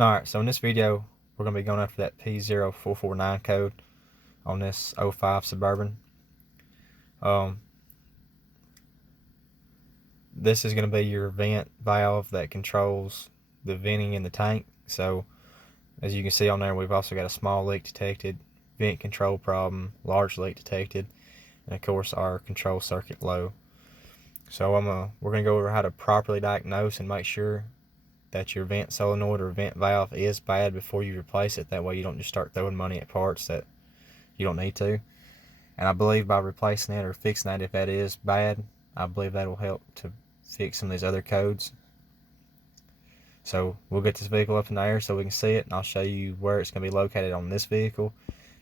Alright, so in this video, we're going to be going after that P0449 code on this '05 Suburban. This is going to be your vent valve that controls the venting in the tank. So, as you can see on there, we've also got a small leak detected, vent control problem, large leak detected, and of course our control circuit low. So we're going to go over how to properly diagnose and make sure that your vent solenoid or vent valve is bad before you replace it. That way you don't just start throwing money at parts that you don't need to. And I believe by replacing it or fixing that, if that is bad, I believe that will help to fix some of these other codes. So we'll get this vehicle up in the air so we can see it, and I'll show you where it's going to be located on this vehicle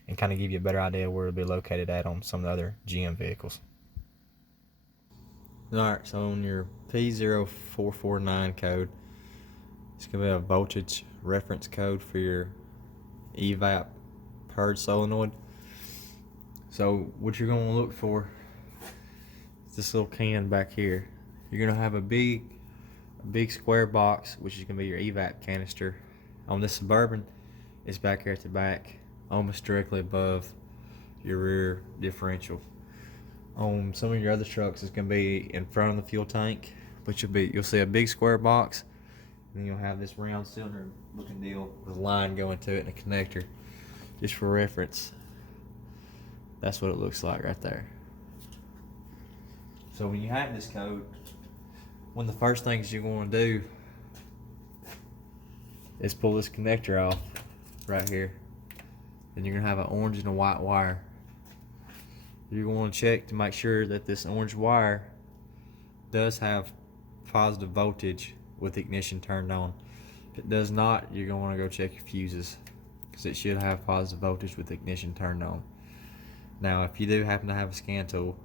and kind of give you a better idea where it'll be located at on some of the other GM vehicles. Alright, so on your P0449 code, it's going to be a voltage reference code for your evap purge solenoid. So what you're going to look for is this little can back here. You're going to have a big square box, which is going to be your evap canister. On this Suburban, it's back here at the back, almost directly above your rear differential. On some of your other trucks, it's going to be in front of the fuel tank, but you'll see a big square box, and then you'll have this round cylinder looking deal with a line going to it and a connector. Just for reference, that's what it looks like right there. So when you have this code, one of the first things you're going to do is pull this connector off right here. Then you're going to have an orange and a white wire. You're going to check to make sure that this orange wire does have positive voltage with ignition turned on. If it does not, you're going to want to go check your fuses, because it should have positive voltage with ignition turned on. Now if you do happen to have a scan tool,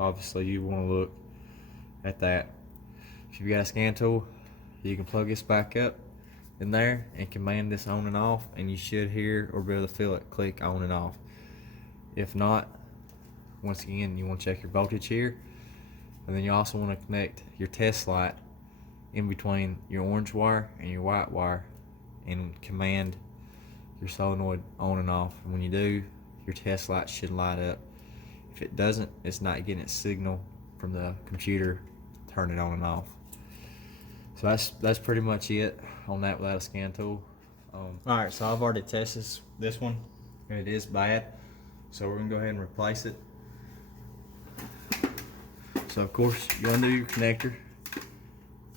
obviously you want to look at that. If you've got a scan tool, you can plug this back up in there and command this on and off, and you should hear or be able to feel it click on and off. If not, once again, you want to check your voltage here, and then you also want to connect your test light in between your orange wire and your white wire and command your solenoid on and off. And when you do, your test light should light up. If it doesn't, it's not getting its signal from the computer to turn it on and off. So that's pretty much it on that without a scan tool. Alright, so I've already tested this one, and it is bad. So we're going to go ahead and replace it. So of course, you undo your connector,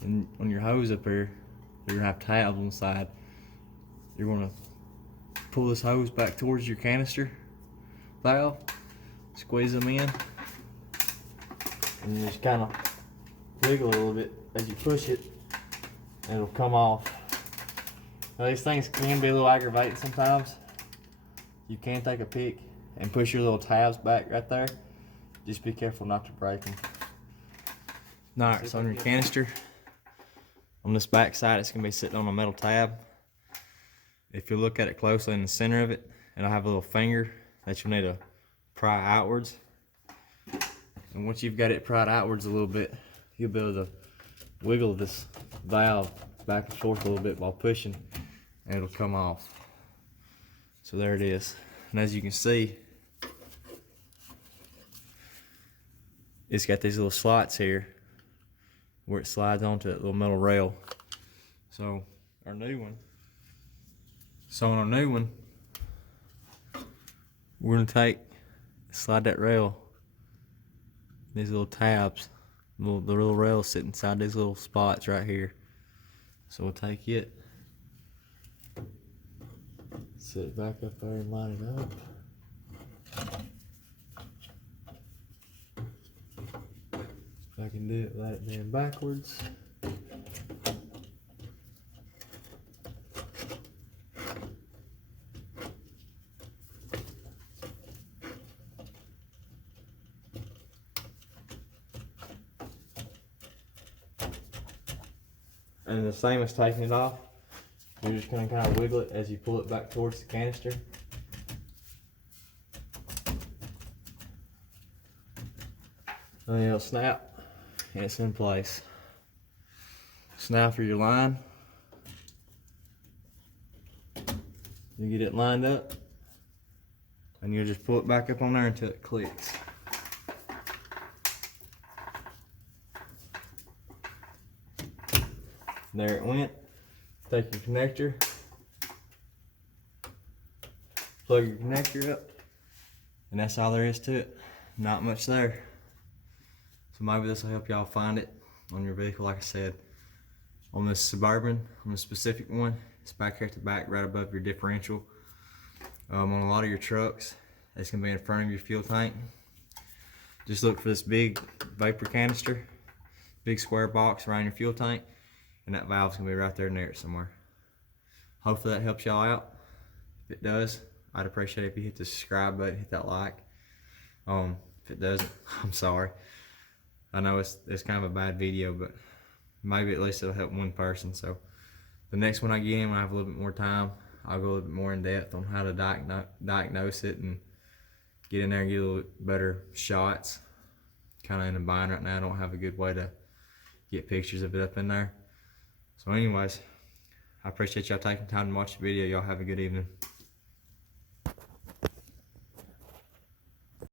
and on your hose up here, you're going to have tabs on the side. You're going to pull this hose back towards your canister valve, squeeze them in, and you just kind of wiggle a little bit as you push it, and it'll come off. Now these things can be a little aggravating sometimes. You can take a pick and push your little tabs back right there. Just be careful not to break them. Alright, so on your canister, on this back side, it's going to be sitting on a metal tab. If you look at it closely in the center of it, it'll have a little finger that you'll need to pry outwards. And once you've got it pried outwards a little bit, you'll be able to wiggle this valve back and forth a little bit while pushing, and it'll come off. So there it is. And as you can see, it's got these little slots here where it slides onto that little metal rail. So on our new one, we're gonna slide that rail, these little tabs, the little rails sit inside these little spots right here. So we'll take it, set it back up there and line it up. If I can do it, let it bend backwards. And the same as taking it off, you're just going to kind of wiggle it as you pull it back towards the canister. And it'll snap, and it's in place. So now for your line, You get it lined up, and you'll just pull it back up on there until it clicks. There it went. Take your connector, plug your connector up, and that's all there is to it. Not much there. So maybe this will help y'all find it on your vehicle. Like I said, on this Suburban, on the specific one, it's back here at the back, right above your differential. On a lot of your trucks, it's gonna be in front of your fuel tank. Just look for this big vapor canister, big square box around your fuel tank, and that valve's gonna be right there near it somewhere. Hopefully that helps y'all out. If it does, I'd appreciate it if you hit the subscribe button, hit that like. If it doesn't, I'm sorry. I know it's kind of a bad video, but maybe at least it'll help one person. So the next one I get in, when I have a little bit more time, I'll go a little bit more in depth on how to diagnose it and get in there and get a little bit better shots. Kind of in a bind right now. I don't have a good way to get pictures of it up in there. So anyways, I appreciate y'all taking time to watch the video. Y'all have a good evening.